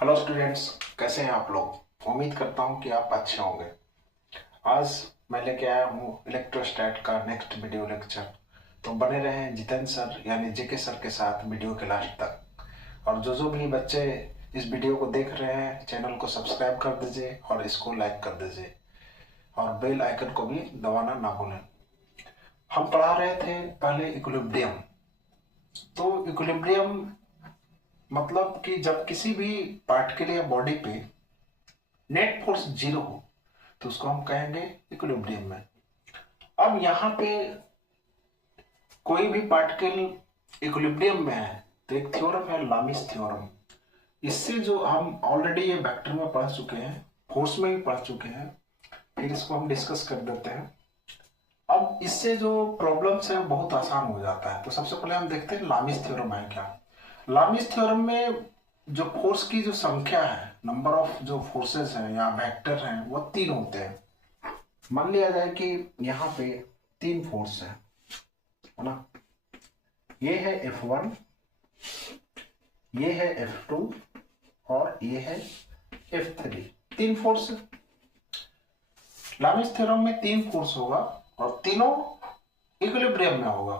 Hello students, कैसे हैं आप लोग। उम्मीद करता हूं कि आप अच्छे होंगे। आज मैं लेके आया हूं इलेक्ट्रोस्टैट का नेक्स्ट वीडियो लेक्चर। तो बने रहें जितेंद्र सर यानी जेके सर के साथ वीडियो के लास्ट तक। और जो भी बच्चे इस वीडियो को देख रहे हैं, चैनल को सब्सक्राइब कर दीजिए और इसको लाइक कर दीजिए और बेल आइकन को भी दबाना ना भूलें। हम पढ़ा रहे थे पहले इक्विलिब्रियम। तो इक्विलिब्रियम मतलब कि जब किसी भी पार्टिकल या बॉडी पे नेट फोर्स जीरो हो तो उसको हम कहेंगे इक्विलिब्रियम में। अब यहाँ पे कोई भी पार्टिकल इक्विलिब्रियम में है तो एक थ्योरम है लामिस थ्योरम। इससे जो हम ऑलरेडी ये वेक्टर में पढ़ चुके हैं, फोर्स में भी पढ़ चुके हैं, फिर इसको हम डिस्कस कर देते हैं। अब इससे जो प्रॉब्लम्स है बहुत आसान हो जाता है। तो सबसे पहले हम देखते हैं लामिस थ्योरम है क्या। लामिस थ्योरम में जो फोर्स की जो संख्या है, नंबर ऑफ जो फोर्सेस हैं या वेक्टर हैं, वो 3 होते हैं। मान लिया जाए कि यहाँ पे 3 फोर्स है ना। ये है F1, ये है F2 और ये है F3। 3 फोर्स। लामिस थ्योरम में 3 फोर्स होगा और तीनों इक्विलिब्रियम में होगा।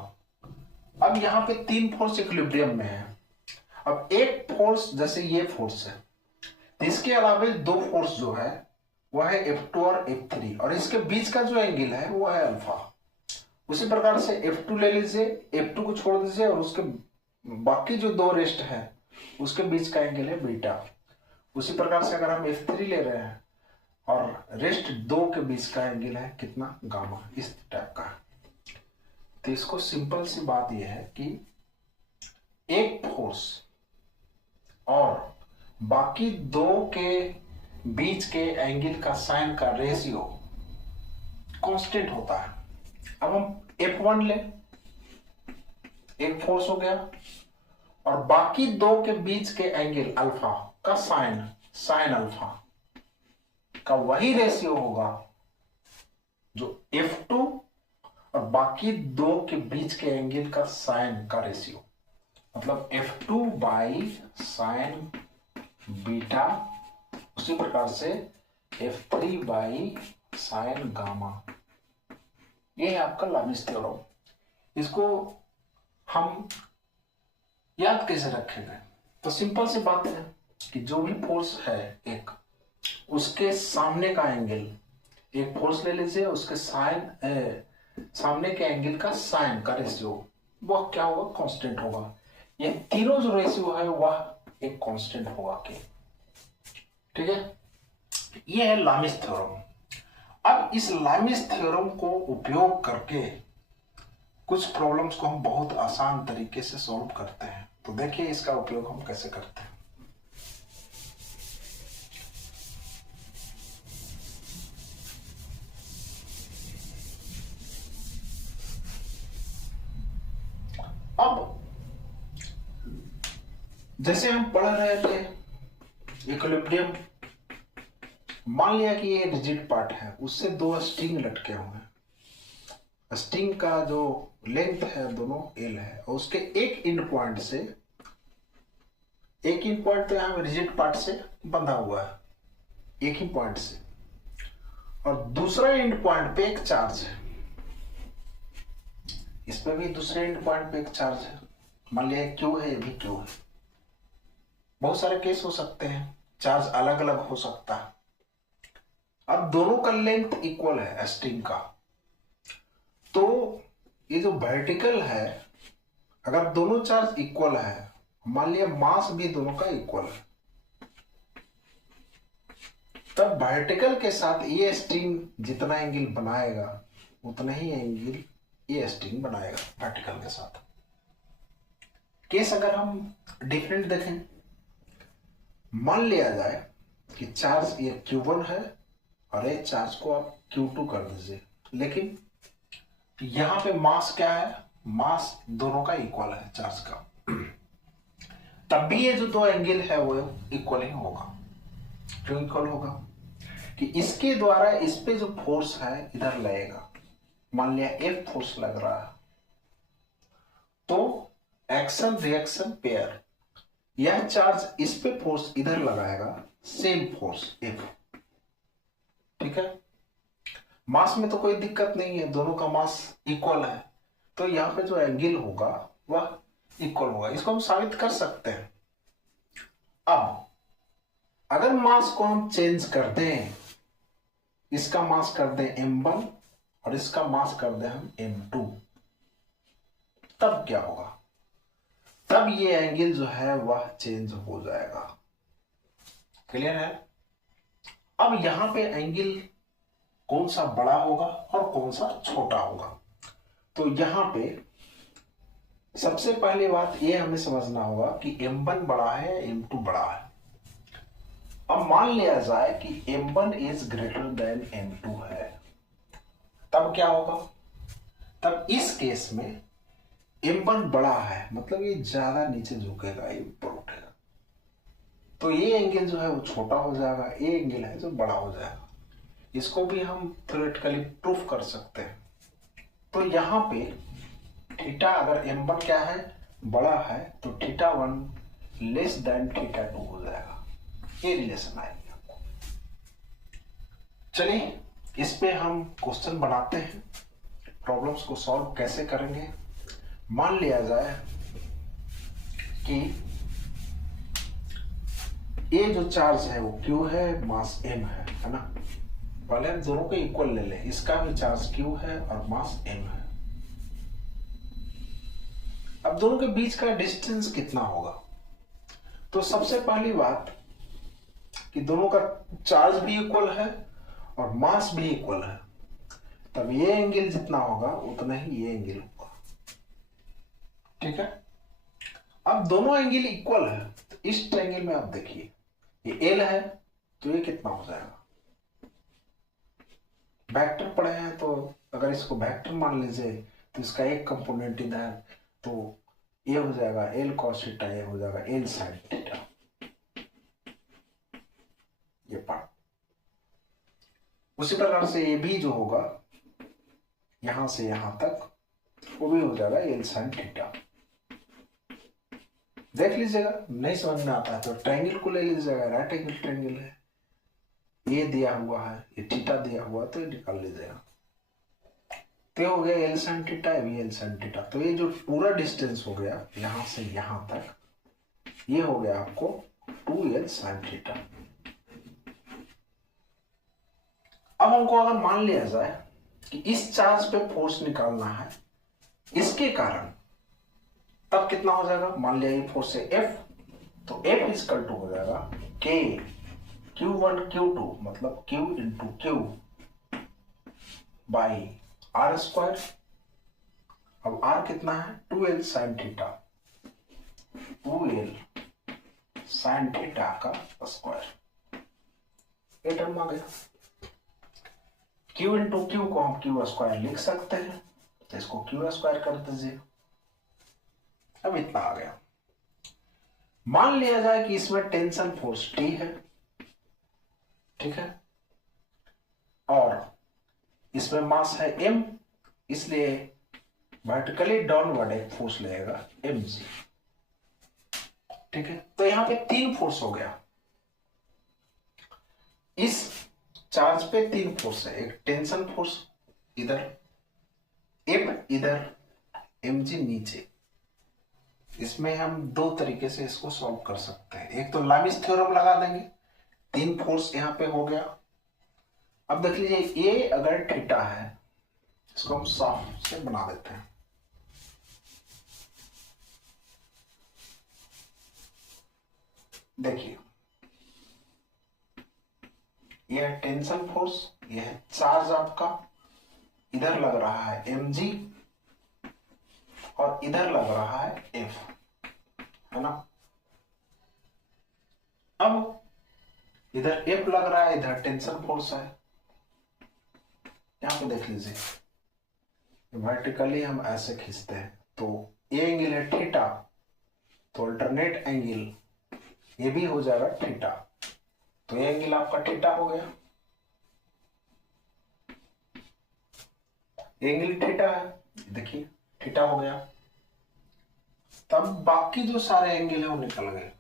अब यहाँ पे 3 फोर्स इक्विलिब्रियम में है। अब एक फोर्स जैसे ये फोर्स है, इसके अलावा 2 फोर्स जो है वह है F2 और F3 और इसके बीच का जो एंगल है वो है अल्फा। उसी प्रकार से F2 ले लीजिए, F2 को छोड़ दीजिए और उसके बाकी जो 2 रेस्ट है उसके बीच का एंगल है बीटा। उसी प्रकार से अगर हम F3 ले रहे हैं और रेस्ट 2 के बीच का एंगल है कितना, गामा, इस टाइप का। तो इसको सिंपल सी बात यह है कि एक फोर्स और बाकी 2 के बीच के एंगल का साइन का रेशियो कांस्टेंट होता है। अब हम F1 ले, एक फोर्स हो गया और बाकी 2 के बीच के एंगल अल्फा का साइन अल्फा का वही रेशियो होगा जो F2 और बाकी 2 के बीच के एंगल का साइन का रेशियो, मतलब F2 बाई साइन बीटा। उसी प्रकार से F3 बाई साइन गामा। ये है आपका लामिस थ्योरम। इसको हम याद कैसे रखेंगे? तो सिंपल सी बात है कि जो भी फोर्स है एक, उसके सामने का एंगल, एक फोर्स ले लीजिए, उसके सामने के एंगल का साइन का रेशियो वह क्या होगा, कांस्टेंट होगा। ये तीनों जो रेशियो है वह एक कांस्टेंट होगा के। ठीक है, ये है लामिस थ्योरम। अब इस लामिस थ्योरम को उपयोग करके कुछ प्रॉब्लम्स को हम बहुत आसान तरीके से सॉल्व करते हैं। तो देखिए इसका उपयोग हम कैसे करते हैं। अब जैसे हम पढ़ रहे थे इक्विलिब्रियम, मान लिया कि ये रिजिड पार्ट है, उससे 2 स्ट्रिंग लटके हुए हैं। स्ट्रिंग का जो लेंथ है दोनों L है और उसके एक इंड पॉइंट तो यहां रिजिड पार्ट से बंधा हुआ है, एक ही पॉइंट से, और दूसरा इंड पॉइंट पे एक चार्ज है। इस पे भी दूसरे इंड पॉइंट पे एक चार्ज है। मान लिया Q है, ये भी Q है। बहुत सारे केस हो सकते हैं, चार्ज अलग अलग हो सकता है। अब दोनों का लेंथ इक्वल है स्ट्रिंग का, तो ये जो वर्टिकल है, अगर दोनों चार्ज इक्वल है, मान लिया मास भी दोनों का इक्वल है, तब वर्टिकल के साथ ये स्ट्रिंग जितना एंगल बनाएगा उतना ही एंगल ये स्ट्रिंग बनाएगा वर्टिकल के साथ। केस अगर हम डिफरेंट देखें, मान लिया जाए कि चार्ज ये Q1 है और ये चार्ज को आप Q2 कर दीजिए, लेकिन यहां पे मास क्या है, मास दोनों का इक्वल है चार्ज का, तब भी ये जो 2 एंगल है वो इक्वल ही होगा। क्यों इक्वल होगा? कि इसके द्वारा इस पे जो फोर्स है इधर लगेगा। मान लिया F फोर्स लग रहा है, तो एक्शन रिएक्शन पेयर यह चार्ज इस पे फोर्स इधर लगाएगा, सेम फोर्स F। ठीक है, मास में तो कोई दिक्कत नहीं है, दोनों का मास इक्वल है, तो यहां पे जो एंगल होगा वह इक्वल होगा। इसको हम साबित कर सकते हैं। अब अगर मास को हम चेंज कर दें, इसका मास कर दें m1 और इसका मास कर दें हम m2, तब क्या होगा? तब ये एंगल जो है वह चेंज हो जाएगा। क्लियर है? अब यहां पे एंगल कौन सा बड़ा होगा और कौन सा छोटा होगा? तो यहां पे सबसे पहली बात ये हमें समझना होगा कि m1 बड़ा है, m2 बड़ा है। अब मान लिया जाए कि m1 is greater than m2 है, तब क्या होगा? तब इस केस में m1 बड़ा है, मतलब ये ज्यादा नीचे झुकेगा, ये ऊपर उठेगा, तो ये एंगल जो है वो छोटा हो जाएगा, ये एंगल है जो बड़ा हो जाएगा। इसको भी हम थ्योरेटिकली प्रूफ कर सकते हैं। तो यहां पे थीटा अगर m1 क्या है, बड़ा है, तो θ1 लेस देन θ2 हो जाएगा। ये रिलेशन आएगी आपको। चलिए इस पे हम क्वेश्चन बनाते हैं, प्रॉब्लम्स को सॉल्व कैसे करेंगे। मान लिया जाए कि ये जो चार्ज है वो Q है, मास m है ना। पहले हम दोनों को इक्वल ले लें, इसका भी चार्ज Q है और मास m है। अब दोनों के बीच का डिस्टेंस कितना होगा? तो सबसे पहली बात कि दोनों का चार्ज भी इक्वल है और मास भी इक्वल है, तब ये एंगल जितना होगा उतना ही ये एंगल होगा। ठीक है, अब दोनों एंगल इक्वल है, तो इस ट्रायंगल में आप देखिए ये L है, तो ये कितना हो जाएगा? वेक्टर पढ़े हैं तो अगर इसको वेक्टर मान लीजिए तो इसका एक कंपोनेंट इधर, तो ये हो जाएगा L cos थीटा, ये हो जाएगा L sin थीटा, ये पार्ट। उसी प्रकार से ये भी जो होगा यहां से यहां तक, वो भी हो जाएगा L sin थीटा। देख लीजिएगा, नहीं समझ में आता है तो ट्रायंगल को ले लीजिएगा, राइट एंगल ट्रायंगल है, ये दिया हुआ है, ये थीटा दिया हुआ, तो ये निकाल लीजिएगा। तो हो गया L sin थीटा, ये भी L sin थीटा। तो ये जो पूरा डिस्टेंस हो गया यहां से यहां तक, ये हो गया आपको 2L sin थीटा। अब हमको अगर मान लिया जाए कि इस चार्ज पे फोर्स निकालना है इसके कारण, तब कितना हो जाएगा? मान लिया ये फोर्स है F, तो F इक्वल टू हो जाएगा K Q1 Q2, मतलब Q into Q by R square. अब R कितना है? 2L sin theta, 2L sin theta का स्क्वायर, ये टर्म आ गया। Q इंटू Q को हम Q स्क्वायर लिख सकते हैं, तो इसको Q स्क्वायर कर दीजिए। अब इतना आ गया। मान लिया जाए कि इसमें टेंशन फोर्स T है, ठीक है, और इसमें मास है m, इसलिए वर्टिकली डाउनवर्ड एक फोर्स लगेगा mg। ठीक है, तो यहां पे तीन फोर्स हो गया, इस चार्ज पे तीन फोर्स है, एक टेंशन फोर्स इधर, m इधर, mg नीचे। इसमें हम दो तरीके से इसको सॉल्व कर सकते हैं। एक तो लामिस थ्योरम लगा देंगे, तीन फोर्स यहां पे हो गया। अब देख लीजिए, ये अगर थीटा है, इसको हम साफ से बना देते हैं। देखिए, यह है टेंशन फोर्स, यह है चार्ज आपका, इधर लग रहा है mg और इधर लग रहा है F, है ना। अब इधर F लग रहा है, इधर टेंशन फोर्स है। यहां पे देख लीजिए, वर्टिकली हम ऐसे खींचते हैं तो ये एंगल है थीटा, तो अल्टरनेट एंगल ये भी हो जाएगा थीटा, तो ये एंगल आपका थीटा हो गया, एंगल थीटा है, देखिए थीटा हो गया। तब बाकी जो सारे एंगल है वो निकल गए,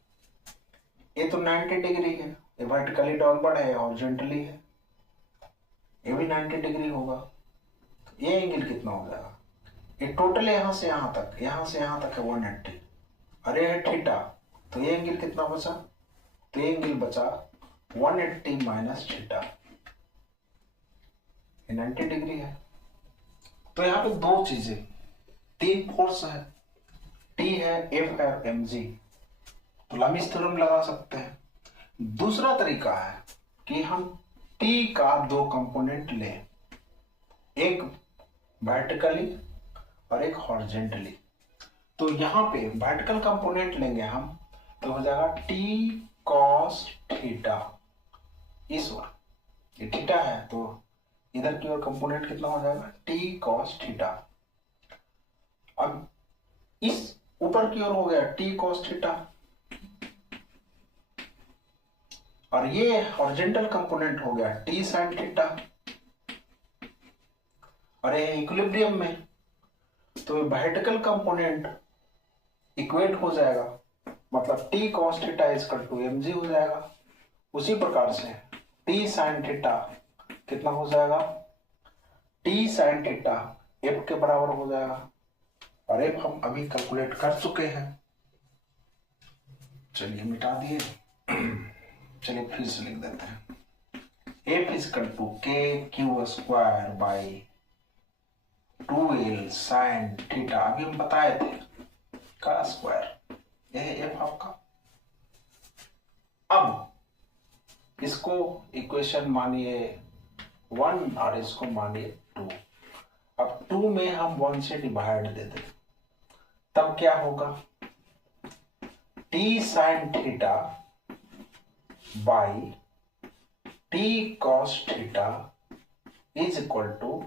ये तो 90 डिग्री है, ये वर्टिकली डाउनवर्ड है, हॉरिजॉन्टली है, ये भी 90 डिग्री होगा। ये एंगल कितना हो जाएगा? ये टोटल यहां से यहां तक, यहां से यहां तक है 180, अरे है थीटा, तो ये एंगल कितना बचा? तो ये एंगल बचा 180 माइनस थीटा, 90 डिग्री है। तो यहाँ पे दो चीजें, तीन फोर्स है, टी है, एफ है, एम जी, तो लामिस थ्योरम लगा सकते हैं। दूसरा तरीका है कि हम टी का दो कंपोनेंट लें, एक वर्टिकली और एक हॉरिजॉन्टली। तो यहां पे वर्टिकल कंपोनेंट लेंगे हम, तो हो जाएगा टी कॉस थीटा, इस ओर ये थीटा है तो इधर की ओर कंपोनेंट कितना हो जाएगा? T cos theta. अब इस ऊपर की ओर हो गया टी कॉस थीटा, और ये हॉरिजॉन्टल कंपोनेंट हो गया टी साइन थीटा, और ये इक्विलिब्रियम में, तो वर्टिकल कंपोनेंट इक्वेट हो जाएगा, मतलब T cos theta is equal to M G हो जाएगा। उसी प्रकार से टी साइन थीटा कितना हो जाएगा? टी साइन थीटा एफ के बराबर हो जाएगा, और एफ हम अभी कैलकुलेट कर चुके हैं। चलिए मिटा दिए, चलिए फिर से लिख देते हैं, एफ इजकल टू के Q square by 2l sine theta, अभी हम बताए थे का स्क्वायर, यह है एफ आपका। अब इसको इक्वेशन मानिए 1 और इसको मानिए 2। अब 2 में हम 1 से डिवाइड दे दें, तब क्या होगा? T sine theta by T cos theta is equal to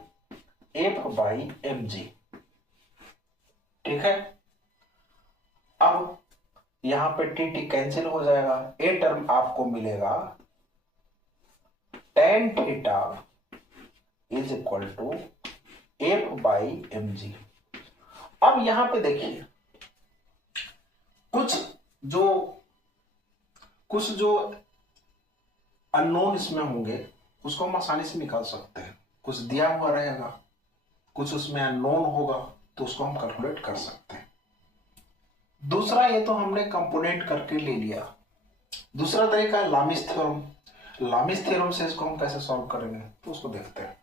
F by M G, ठीक है। अब यहां पे टी टी कैंसिल हो जाएगा, ए टर्म आपको मिलेगा tan theta is equal to F by M G. अब यहां पे देखिए कुछ जो अननोन इसमें होंगे उसको हम आसानी से निकाल सकते हैं, कुछ दिया हुआ रहेगा, कुछ उसमें अननोन होगा, तो उसको हम कैलकुलेट कर सकते हैं। दूसरा, ये तो हमने कंपोनेंट करके ले लिया। दूसरा तरीका है लामिस थ्योरम। लामिस थ्योरम से इसको हम कैसे सॉल्व करेंगे, तो उसको देखते हैं।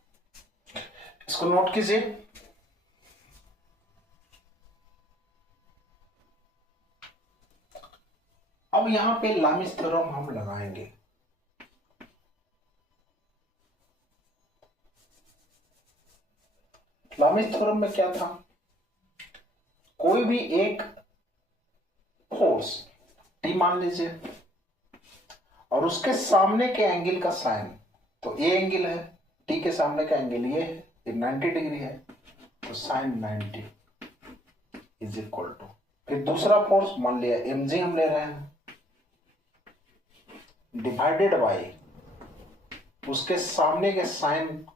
इसको नोट कीजिए, अब यहां पे लामिस थ्योरम हम लगाएंगे। लामिस थ्योरम में क्या था? कोई भी एक फोर्स टी मान लीजिए, और उसके सामने के एंगल का साइन, तो ए एंगल है, टी के सामने का एंगल ये है, ये 90 डिग्री है, तो साइन 90 इज इक्वल टू, फिर दूसरा फोर्स मान लिया एम जी हम ले रहे हैं, डिवाइडेड बाई उसके सामने के साइन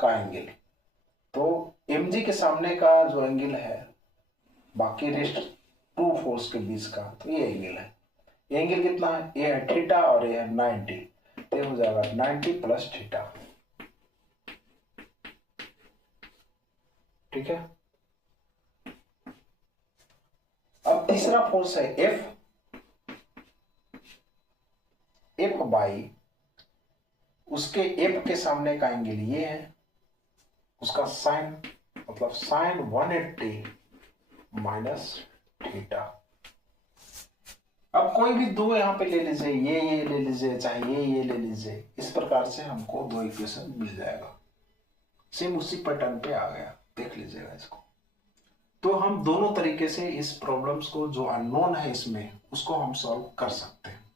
का एंगल, तो एम जी के सामने का जो एंगल है बाकी रेस्ट टू फोर्स के बीच का, तो ये एंगल है। ये एंगल कितना है? ये है थीटा और ये है 90, तो ये हो जाएगा 90 प्लस थीटा, ठीक है। अब तीसरा फोर्स है एफ, एफ बाई उसके एफ के सामने का एंगल ये है, उसका साइन, मतलब साइन 180 माइनस थीटा। अब कोई भी दो यहां पे ले लीजिए, ये ले लीजिए, चाहे ये ले लीजिए, इस प्रकार से हमको दो इक्वेशन मिल जाएगा। सेम उसी पैटर्न पे आ गया, देख लीजिएगा इसको। तो हम दोनों तरीके से इस प्रॉब्लम्स को, जो अननोन है इसमें, उसको हम सॉल्व कर सकते हैं।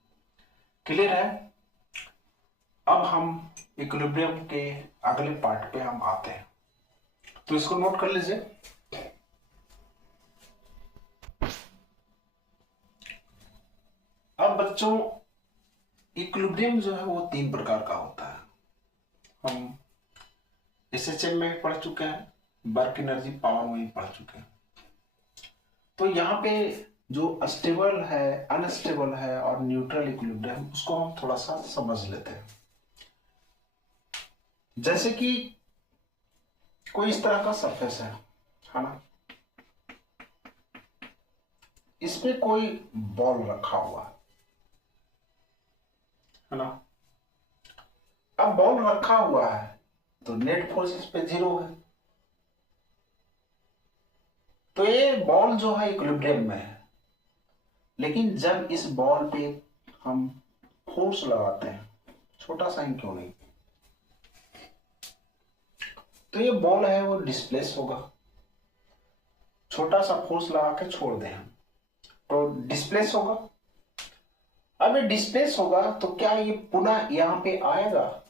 क्लियर है? अब हम इक्विलिब्रियम के अगले पार्ट पे हम आते हैं, तो इसको नोट कर लीजिए। अब बच्चों, इक्विलिब्रियम जो है वो 3 प्रकार का होता है। हम एसएचएम में पढ़ चुके हैं, वर्क एनर्जी पावर में पढ़ चुके हैं। तो यहाँ पे जो स्टेबल है, अनस्टेबल है और न्यूट्रल इक्विलिब्रियम, उसको हम थोड़ा सा समझ लेते हैं। जैसे कि कोई इस तरह का सरफेस है ना, इस पे कोई बॉल रखा हुआ है ना। अब बॉल रखा हुआ है तो नेट फोर्स इस पे 0 है, तो ये बॉल जो है इक्विलिब्रियम में है। लेकिन जब इस बॉल पे हम फोर्स लगाते हैं, छोटा सा ही क्यों नहीं, तो ये बॉल है वो डिस्प्लेस होगा। छोटा सा फोर्स लगा के छोड़ दें हम तो डिस्प्लेस होगा। अब ये डिस्प्लेस होगा तो क्या ये पुनः यहां पे आएगा?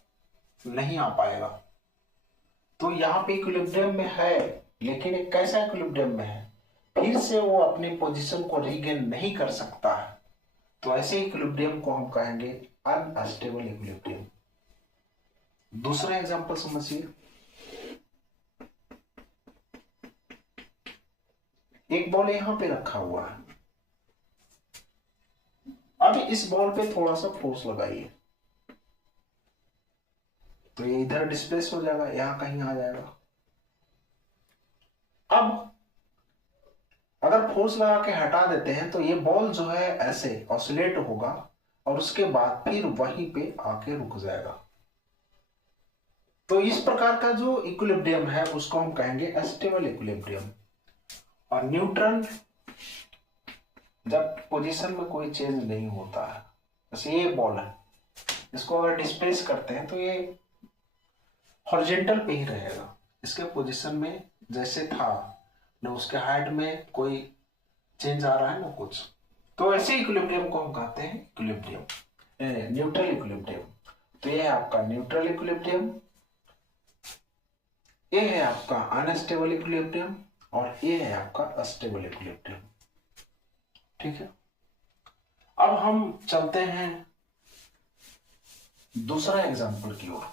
नहीं आ पाएगा। तो यहां पे इक्विलिब्रियम में है, लेकिन एक कैसा इक्विलिब्रियम में है, फिर से वो अपनी पोजीशन को रीगेन नहीं कर सकता है। तो ऐसे इक्विलिब्रियम को हम कहेंगे अनस्टेबल इक्विलिब्रियम। दूसरा एग्जांपल समझिए। एक बॉल यहां पे रखा हुआ है, अब इस बॉल पे थोड़ा सा फोर्स लगाइए तो ये इधर डिस्प्लेस हो जाएगा, यहां कहीं आ जाएगा। अब अगर फोर्स लगा के हटा देते हैं तो ये बॉल जो है ऐसे ऑसिलेट होगा और उसके बाद फिर वहीं पे आके रुक जाएगा। तो इस प्रकार का जो इक्विलिब्रियम है उसको हम कहेंगे अस्टेबल इक्विलिब्रियम। और न्यूट्रल, जब पोजीशन में कोई चेंज नहीं होता है। जैसे ये बॉल है, इसको अगर डिस्प्लेस करते हैं तो ये हॉरिजॉन्टल पे ही रहेगा, इसके पोजीशन में जैसे था न, उसके हाइट में कोई चेंज आ रहा है ना कुछ। तो ऐसे इक्विलिब्रियम को हम कहते हैं इक्विलिब्रियम, न्यूट्रल इक्विलिब्रियम। तो ये है आपका न्यूट्रल इक्विलिब्रियम, ये है आपका अनस्टेबल इक्विलिब्रियम और ये है आपका अस्टेबल इक्विलिब्रियम। ठीक है। अब हम चलते हैं दूसरा एग्जांपल की ओर।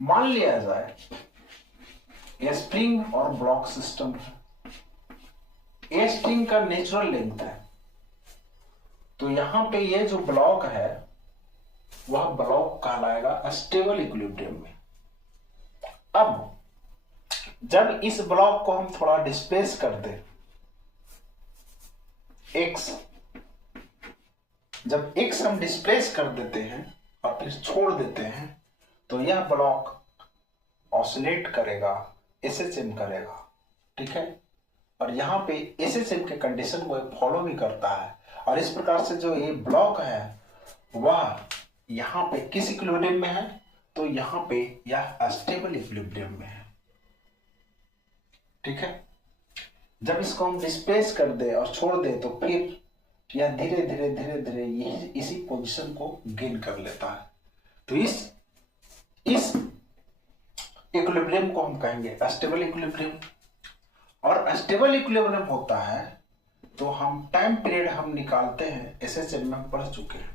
मान लिया जाए ये स्प्रिंग और ब्लॉक सिस्टम है। ये स्प्रिंग का नेचुरल लेंथ है, तो यहां पे ये जो ब्लॉक है वह ब्लॉक कहलाएगा स्टेबल इक्विलिब्रियम में। अब जब इस ब्लॉक को हम थोड़ा डिस्प्लेस कर दें x, जब x हम डिस्प्लेस कर देते हैं और फिर छोड़ देते हैं तो यह ब्लॉक ऑसिलेट करेगा, एसएचएम करेगा। ठीक है। और यहां पे एसएचएम के कंडीशन को फॉलो भी करता है। और इस प्रकार से जो ये ब्लॉक है वह यहां पे किस इक्विलिब्रियम में है? तो यहां पे यह अस्टेबल इक्विलिब्रियम में है। ठीक है। जब इसको हम डिस्प्लेस कर दे और छोड़ दे तो फिर यह धीरे धीरे धीरे धीरे यही इसी पोजीशन को गेन कर लेता है। तो इस इक्विलिब्रियम को हम कहेंगे अस्टेबल इक्विलिब्रियम। और अस्टेबल इक्विलिब्रियम होता है तो हम टाइम पीरियड हम निकालते हैं, एसएचएम में हम पढ़ चुके हैं,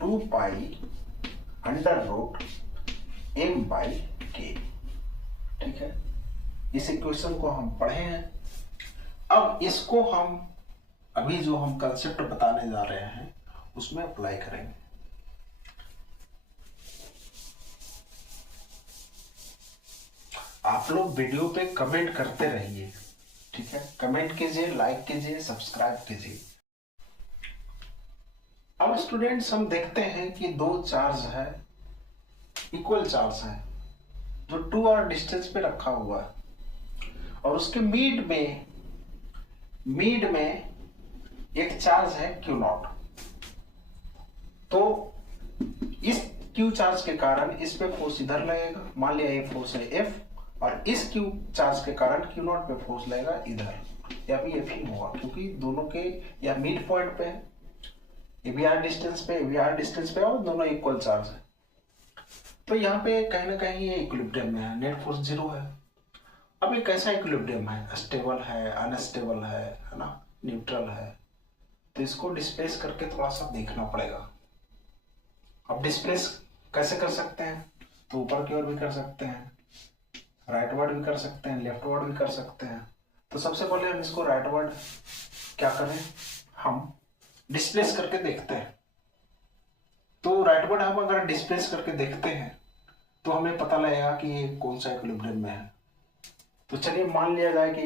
2 pi under root m by k। ठीक है। इस इक्वेशन को हम पढ़े हैं। अब इसको हम अभी जो हम कंसेप्ट बताने जा रहे हैं उसमें अप्लाई करेंगे। आप लोग वीडियो पे कमेंट करते रहिए। ठीक है। कमेंट कीजिए, लाइक कीजिए, सब्सक्राइब कीजिए। अब स्टूडेंट्स हम देखते हैं कि दो चार्ज है, इक्वल चार्ज है, जो 2 और डिस्टेंस पे रखा हुआ है और उसके मीड में एक चार्ज है Q0। तो इस Q चार्ज के कारण इस पे फोर्स इधर लगेगा, मान लिया ये फोर्स है F, और इस Q चार्ज के कारण Q0 पे फोर्स लगेगा इधर, या भी F ही होगा क्योंकि दोनों के या मिड पॉइंट पे है, ये भी आर डिस्टेंस पे और दोनों इक्वल चार्ज है। तो यहाँ पे कहीं ना कहीं ये इक्विलिब्रियम में है, नेट फोर्स 0 है। अब ये कैसा इक्विलिब्रियम है? स्टेबल है, अनस्टेबल है ना, न्यूट्रल है। तो इसको डिस्प्लेस करके थोड़ा सा देखना पड़ेगा। अब डिस्प्लेस कैसे कर सकते हैं? तो ऊपर की ओर भी कर सकते हैं, राइट वर्ड भी कर सकते हैं, लेफ्ट वर्ड भी कर सकते हैं। तो सबसे पहले हम इसको राइटवर्ड क्या करें, हम डिस्प्लेस करके देखते हैं। तो राइटवर्ड हम अगर डिस्प्लेस करके देखते हैं तो हमें पता लगेगा कि ये कौन सा इक्विलिब्रियम में है। तो चलिए मान लिया जाए कि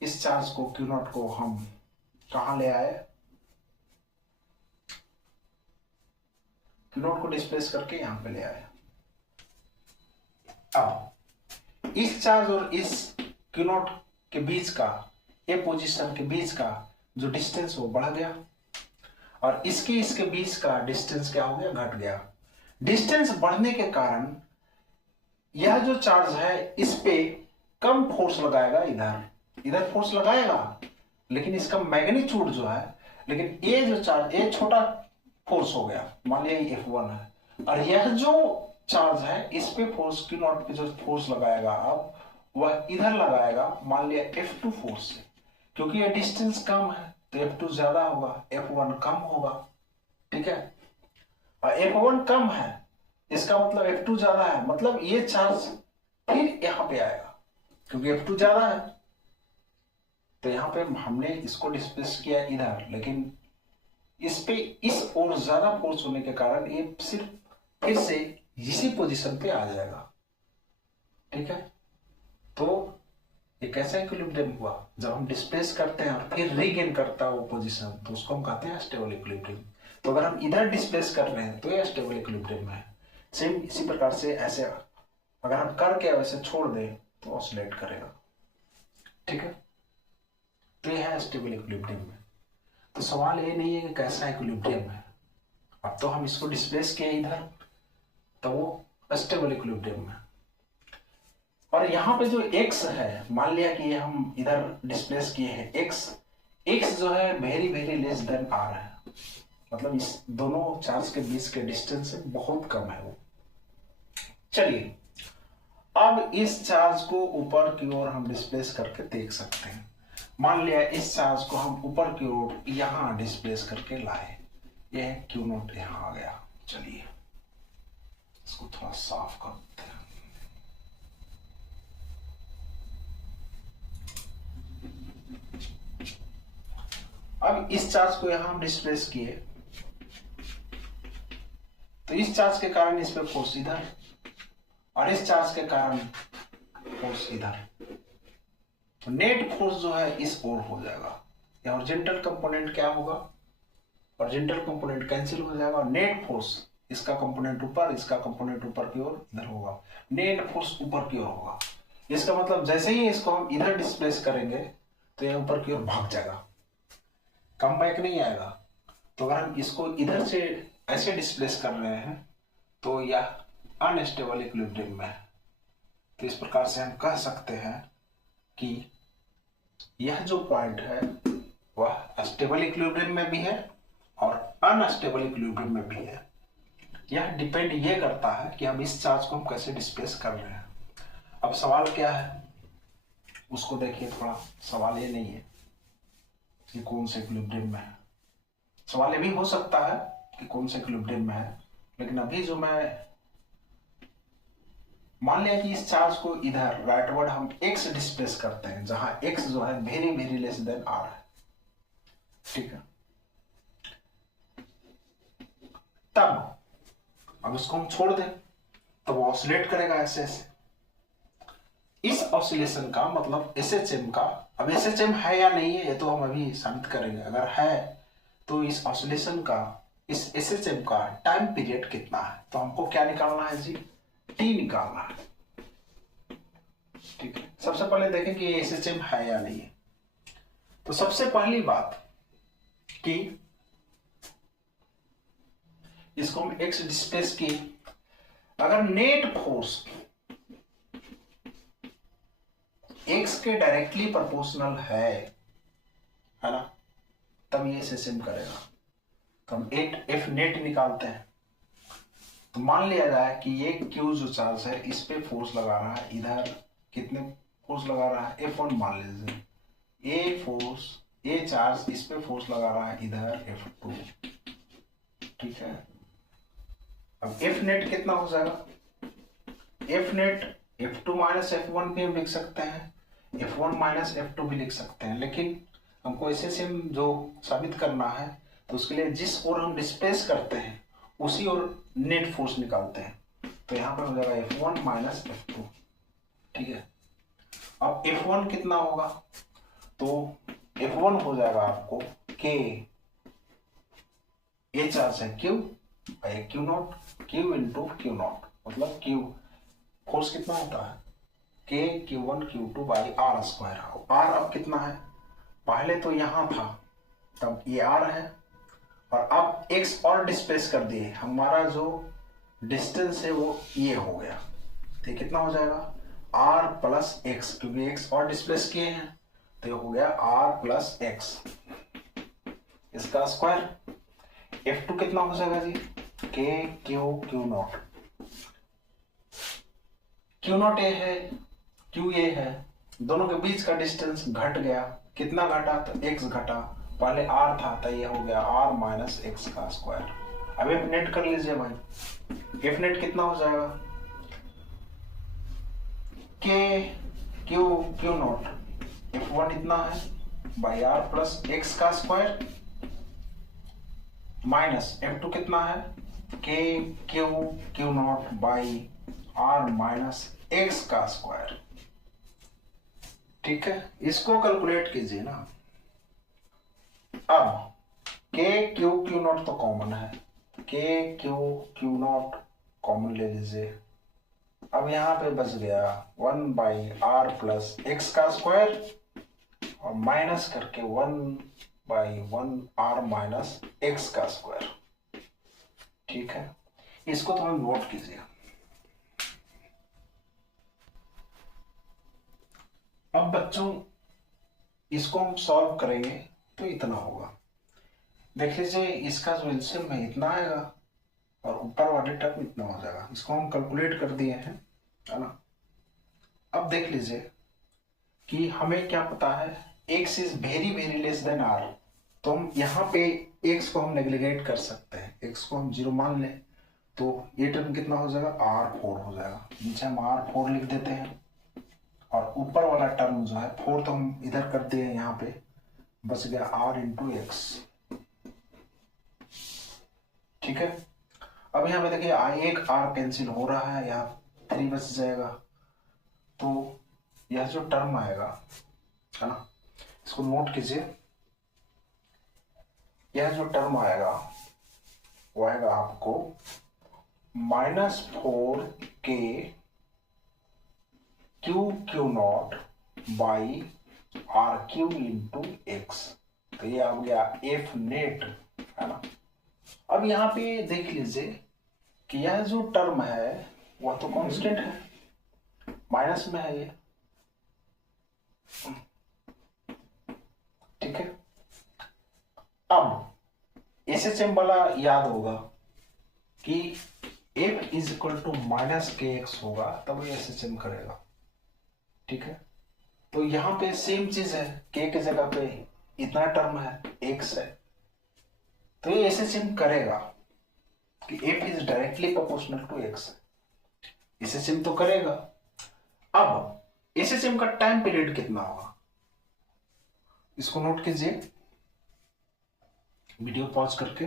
इस चार्ज को क्यू नॉट को हम कहां ले आए, क्यू नॉट को डिस्प्लेस करके यहां पे ले आए। अब इस चार्ज और इस क्यू नॉट के बीच का, ए पोजीशन के बीच का जो डिस्टेंस वो बढ़ गया और इसके बीच का डिस्टेंस क्या हो गया, घट गया। डिस्टेंस बढ़ने के कारण यह जो चार्ज है इस पे कम फोर्स लगाएगा, इधर फोर्स लगाएगा, लेकिन इसका मैग्नीट्यूड जो है, लेकिन ये जो चार्ज, ये छोटा फोर्स हो गया, मान लिया F1 है, और यह जो चार्ज है इस पे फोर्स, क्यू नॉट पे जो फोर्स लगाएगा अब वह इधर लगाएगा, मान लिया F2 फोर्स से, क्योंकि यह डिस्टेंस कम है तो F2 ज्यादा होगा, F1 कम होगा। ठीक है, और F1 कम है इसका मतलब F2 ज्यादा है, मतलब ये चार्ज फिर यहां पे आएगा क्योंकि F2 ज्यादा है। तो यहां पे हमने इसको डिस्प्लेस किया इधर, लेकिन इस पे इस और ज्यादा फोर्स होने के कारण ये सिर्फ फिर से इसी पोजीशन पे आ जाएगा। ठीक है, तो ये कैसा इक्विलिब्रियम हुआ, जब हम डिस्प्लेस करते हैं और फिर रीगेन करता है वो पोजीशन, तो उसको हम कहते हैं स्टेबल इक्विलिब्रियम। तो अगर हम इधर डिस्प्लेस कर रहे हैं तो ये स्टेबल इक्विलिब्रियम है। सेम इसी प्रकार से ऐसे अगर हम करके वैसे छोड़ दें तो ऑसिलेट करेगा। ठीक है, तो ये है स्टेबल इक्विलिब्रियम में। तो सवाल ये नहीं है कि कैसा इक्विलिब्रियम है, अब तो हम इसको डिस्प्लेस किए इधर तो वो स्टेबल इक्विलिब्रियम है। और यहाँ पे जो x है, मान लिया कि ये हम इधर डिस्प्लेस किए हैं, x जो है very very less than r है, मतलब इस दोनों चार्ज के बीच के डिस्टेंस से बहुत कम है वो। चलिए अब इस चार्ज को ऊपर की ओर हम डिस्प्लेस करके देख सकते हैं। मान लिया इस चार्ज को हम ऊपर की ओर यहां डिस्प्लेस करके लाए, ये क्यू नॉट यहां आ गया। चलिए इसको थोड़ा साफ करते हैं। अब इस चार्ज को यहां हम डिस्प्लेस किए तो इस चार्ज के कारण इस पे फोर्स इधर और इस चार्ज के कारण फोर्स इधर, तो नेट फोर्स जो है इस ओर हो जाएगा। या हॉरिजॉन्टल कंपोनेंट क्या होगा, हॉरिजॉन्टल कंपोनेंट कैंसिल हो जाएगा और नेट फोर्स, इसका कंपोनेंट ऊपर, इसका कंपोनेंट ऊपर की ओर इधर होगा, नेट फोर्स ऊपर की ओर होगा। इसका मतलब जैसे ही इसको हम इधर डिस्प्लेस करेंगे तो यह ऊपर की ओर भाग जाएगा, कम बैक नहीं आएगा। तो अगर हम इसको इधर से ऐसे डिस्प्लेस कर रहे हैं तो यह अनस्टेबल इक्विलिब्रियम में है। तो इस प्रकार से हम कह सकते हैं कि यह जो पॉइंट है वह स्टेबल इक्विलिब्रियम में भी है और अनस्टेबल इक्विलिब्रियम में भी है। यह डिपेंड ये करता है कि हम इस चार्ज को हम कैसे डिस्प्लेस कर रहे हैं। अब सवाल क्या है उसको देखिए थोड़ा। सवाल ये नहीं है कि कौन से इक्विलिब्रियम में है, सवाल ये भी हो सकता है कि कौन से इक्विलिब्रियम में है, लेकिन अभी जो मैं मान लिया कि इस चार्ज को इधर राइटवर्ड हम x डिस्प्लेस करते हैं, जहां x जो है very very less than r है। ठीक है, तब अब उसको हम छोड़ दें तो वो ऑसिलेट करेगा ऐसे ऐसे। इस ऑसिलेशन का मतलब SHM का, अब SHM है या नहीं है ये तो हम अभी साबित करेंगे। अगर है तो इस ऑसिलेशन का, इस SHM का टाइम पीरियड कितना है, तो हमको क्या निकालना है जी, T निकालना है। ठीक है, सबसे पहले देखें कि SHM है या नहीं है। तो सबसे पहली बात कि इसको हम x डिस्प्लेस किए, अगर नेट फोर्स x के डायरेक्टली प्रोपोर्शनल है ना, तब ये SHM करेगा। तो हम F नेट निकालते हैं। तो मान लिया जाए कि ये Q जो चार्ज है इस पे फोर्स लगा रहा है, इधर कितने फोर्स लगा रहा है, F1 मान लीजिए। ए चार्ज इस पे फोर्स लगा रहा है इधर F2। ठीक है, अब F नेट कितना हो जाएगा, F net F2 minus F1 पे हम लिख सकते हैं। F1 माइनस F2 भी लिख सकते हैं, लेकिन हमको SHM जो साबित करना है तो उसके लिए जिस ओर हम डिस्प्लेस करते हैं उसी ओर नेट फोर्स निकालते हैं। तो यहाँ पर हो जाएगा F1 माइनस F2। ठीक है, अब F1 कितना होगा, तो F1 हो जाएगा आपको K, ये चार्ज है Q by Q not, Q into Q not, मतलब Q फोर्स कितना होता है K Q1 Q2 by R square. R अब कितना है, पहले तो यहां था तब ये R है, और अब x और डिस्प्लेस कर दिए, हमारा जो डिस्टेंस है वो ये हो गया। तो कितना हो जाएगा R प्लस एक्स, क्योंकि x और डिस्प्लेस किए हैं तो ये हो गया R प्लस एक्स, इसका स्क्वायर। F2 कितना हो जाएगा जी, K Q not, Q not a है Q ए है, दोनों के बीच का डिस्टेंस घट गया, कितना घटा, तो x घटा, पहले R था तो ये हो गया R माइनस एक्स का स्क्वायर। अब F नेट कर लीजिए भाई, F नेट कितना हो जाएगा K Q नॉट, F1 इतना है बाई R प्लस एक्स का स्क्वायर, माइनस F2 कितना है K Q not by R minus x का स्क्वायर। ठीक है, इसको कैलकुलेट कीजिए ना। अब K Q नॉट तो कॉमन है, K Q नॉट कॉमन ले लीजिए। अब यहां पे बच गया 1 बाई R प्लस एक्स का स्क्वायर और माइनस करके 1 बाई 1 R माइनस एक्स का स्क्वायर। ठीक है, इसको थोड़ा नोट कीजिए। अब बच्चों इसको हम सॉल्व करेंगे तो इतना होगा, देख लीजिए इसका जो एलसीएम है इतना आएगा और ऊपर वाले टर्म इतना हो जाएगा, इसको हम कैलकुलेट कर दिए हैं, है ना। अब देख लीजिए कि हमें क्या पता है, x is very very less than r, तो हम यहाँ पे x को हम नेग्लिगेट कर सकते हैं, x को हम 0 मान लें तो ये टर्म कितना हो जाएगा r4 हो जाएगा, नीचे हम r4 लिख देते हैं, और ऊपर वाला टर्म जो है 4 तो हम इधर कर दिए, यहाँ पे बच गया r इंटू एक्स। ठीक है, अब यहाँ पे देखिए एक r कैंसिल हो रहा है, यहाँ 3 बच जाएगा, तो यह जो टर्म आएगा, है ना, इसको नोट कीजिए, यह जो टर्म आएगा वो आएगा आपको -4K Q not by RQ into x, तो ये आ गया F नेट, है ना। अब यहाँ पे देख लीजिए कि यह जो टर्म है वह तो कांस्टेंट है, माइनस में है ये। ठीक है, अब SHM वाला याद होगा कि F is equal to -KX होगा, तब ये SHM करेगा। ठीक है, तो यहां पे सेम चीज है, K के जगह पे इतना टर्म है, X है, तो ये SHM करेगा कि F is directly proportional to X, SHM तो करेगा। अब SHM का टाइम पीरियड कितना होगा, इसको नोट कीजिए, वीडियो पॉज करके।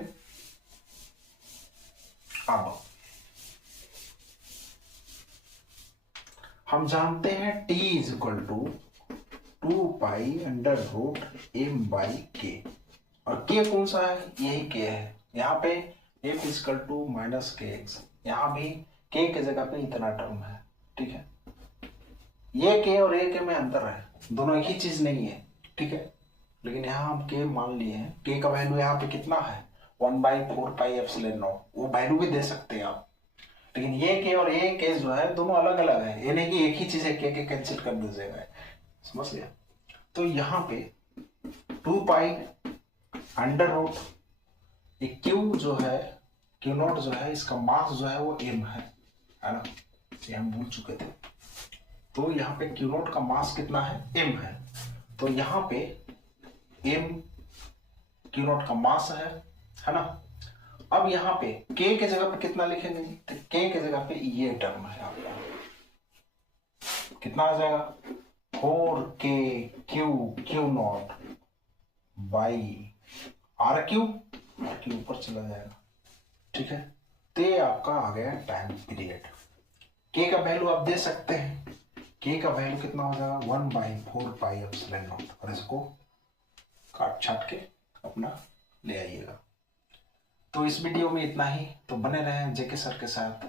अब हम जानते हैं T is equal to 2 pi under root m by K, और K कौन सा है, यही K है, यहाँ पे F is equal to -KX, यहाँ भी K के जगह पे इतना टर्म है। ठीक है, ये K और ये K में अंतर है, दोनों एक ही चीज नहीं है। ठीक है, लेकिन यहाँ हम K मान लिए हैं, K का वैल्यू यहाँ पे कितना है 1/4 पाई एप्सिलॉन नॉट, वो वैल्यू भी दे सकते हैं आप, लेकिन ये K और ये K जो है दोनों अलग अलग है, ये नहीं कि एक ही चीज है, K कैंसिल कर दीजिएगा, समझ गया। तो यहाँ पे 2 पाई अंडर रूट ये Q जो है, Q नॉट जो है, इसका मास जो है वो m है ना, ये हम भूल चुके थे। तो यहाँ पे Q नॉट का मास कितना है, m है, तो यहाँ पे m Q नॉट का मास है ना। अब यहाँ पे K के जगह पे कितना लिखेंगे, तो K के जगह पे ये टर्म है आपका, कितना आ जाएगा 4k Q naught by R Q ऊपर चला जाएगा, ठीक है। तो ये आपका आ गया टाइम पीरियड। के का वैल्यू आप दे सकते हैं, के का वैल्यू कितना हो जाएगा 1/4πε0, और इसको काट छाट के अपना ले आइएगा। तो इस वीडियो में इतना ही। तो बने रहें जेके सर के साथ।